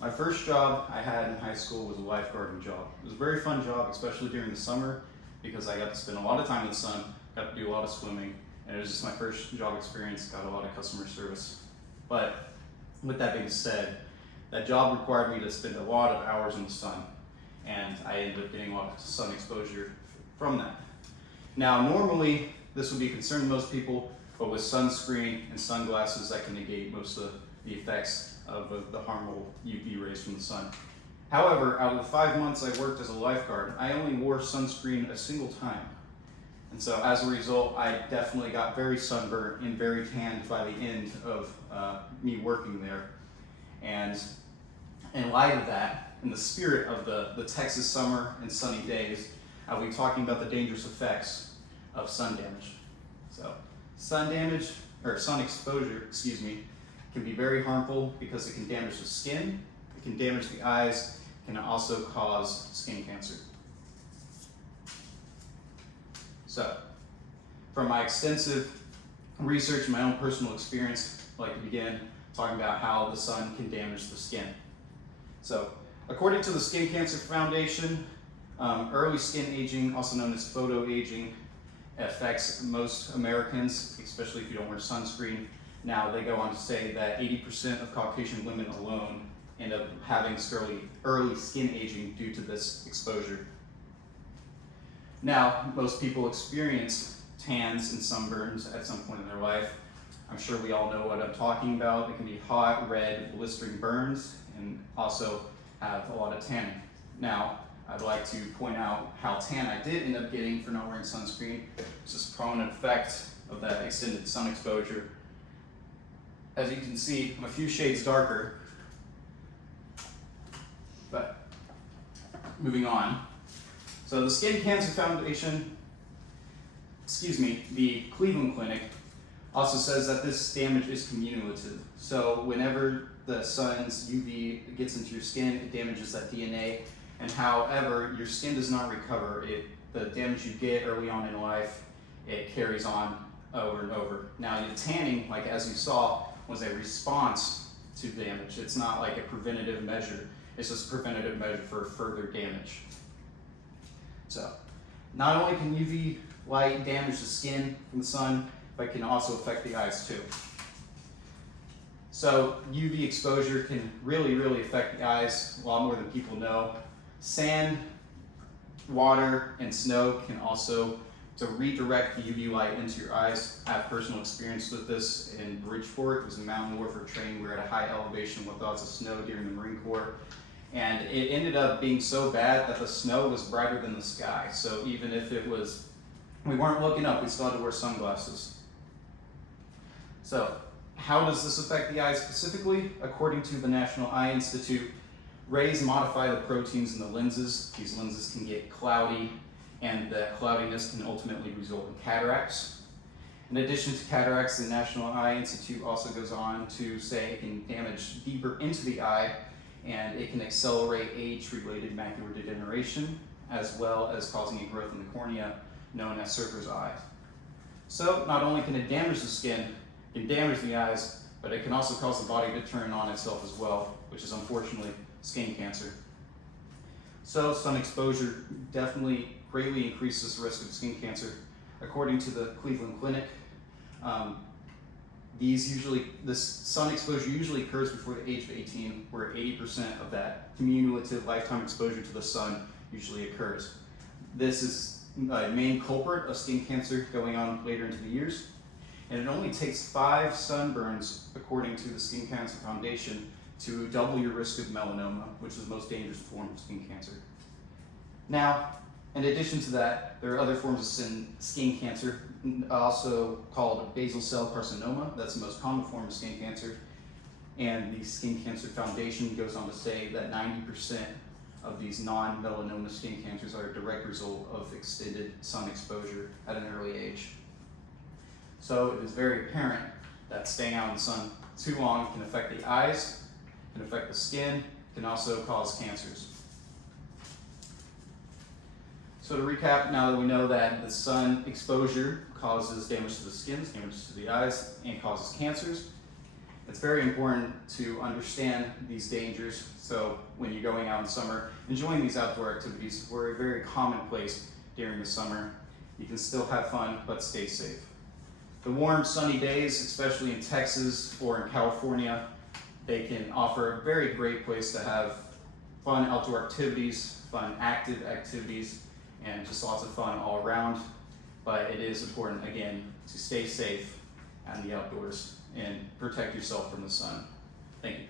My first job I had in high school was a lifeguarding job. It was a very fun job, especially during the summer, because I got to spend a lot of time in the sun, got to do a lot of swimming, and it was just my first job experience, got a lot of customer service. But with that being said, that job required me to spend a lot of hours in the sun, and I ended up getting a lot of sun exposure from that. Now, normally, this would be a concern to most people, but with sunscreen and sunglasses, that can negate most of the effects of the harmful UV rays from the sun. However, out of the 5 months I worked as a lifeguard, I only wore sunscreen a single time. And so as a result, I definitely got very sunburned and very tanned by the end of me working there. And in light of that, in the spirit of the Texas summer and sunny days, I'll be talking about the dangerous effects of sun damage. So sun damage, or sun exposure, can be very harmful because it can damage the skin, it can damage the eyes, it can also cause skin cancer. So, from my extensive research and my own personal experience, I'd like to begin talking about how the sun can damage the skin. So, according to the Skin Cancer Foundation, early skin aging, also known as photoaging, affects most Americans, especially if you don't wear sunscreen. Now, they go on to say that 80% of Caucasian women alone end up having early skin aging due to this exposure. Now, most people experience tans and sunburns at some point in their life. I'm sure we all know what I'm talking about. It can be hot, red, blistering burns, and also have a lot of tanning. Now, I'd like to point out how tan I did end up getting for not wearing sunscreen. It's just a prominent effect of that extended sun exposure. As you can see, I'm a few shades darker, but moving on. So the Skin Cancer Foundation, the Cleveland Clinic, also says that this damage is cumulative. So whenever the sun's UV gets into your skin, it damages that DNA, and however, your skin does not recover. The damage you get early on in life, it carries on over and over. Now, the tanning, like as you saw, was a response to damage. It's not like a preventative measure. It's just a preventative measure for further damage. So, not only can UV light damage the skin from the sun, but it can also affect the eyes too. So, UV exposure can really affect the eyes a lot more than people know. Sand, water, and snow can also redirect the UV light into your eyes. I have personal experience with this in Bridgeport. It was a mountain warfare training. We were at a high elevation with lots of snow during the Marine Corps. And it ended up being so bad that the snow was brighter than the sky. So even if we weren't looking up, we still had to wear sunglasses. So how does this affect the eyes specifically? According to the National Eye Institute, rays modify the proteins in the lenses. These lenses can get cloudy, and that cloudiness can ultimately result in cataracts. In addition to cataracts, the National Eye Institute also goes on to say it can damage deeper into the eye, and it can accelerate age-related macular degeneration, as well as causing a growth in the cornea, known as surfer's eye. So not only can it damage the skin, it can damage the eyes, but it can also cause the body to turn on itself as well, which is unfortunately skin cancer. So sun exposure definitely greatly increases the risk of skin cancer. According to the Cleveland Clinic, this sun exposure usually occurs before the age of 18, where 80% of that cumulative lifetime exposure to the sun usually occurs. This is the main culprit of skin cancer going on later into the years, and it only takes 5 sunburns, according to the Skin Cancer Foundation, to double your risk of melanoma, which is the most dangerous form of skin cancer. Now, in addition to that, there are other forms of skin cancer, also called basal cell carcinoma. That's the most common form of skin cancer. And the Skin Cancer Foundation goes on to say that 90% of these non-melanoma skin cancers are a direct result of extended sun exposure at an early age. So it is very apparent that staying out in the sun too long can affect the eyes, can affect the skin, can also cause cancers. So to recap, now that we know that the sun exposure causes damage to the skin, damage to the eyes, and causes cancers, It's very important to understand these dangers. So when you're going out in summer, enjoying these outdoor activities were very commonplace during the summer. You can still have fun, but stay safe. The warm, sunny days, especially in Texas or in California, they can offer a very great place to have fun outdoor activities, fun active activities, and just lots of fun all around. But it is important, again, to stay safe out in the outdoors and protect yourself from the sun. Thank you.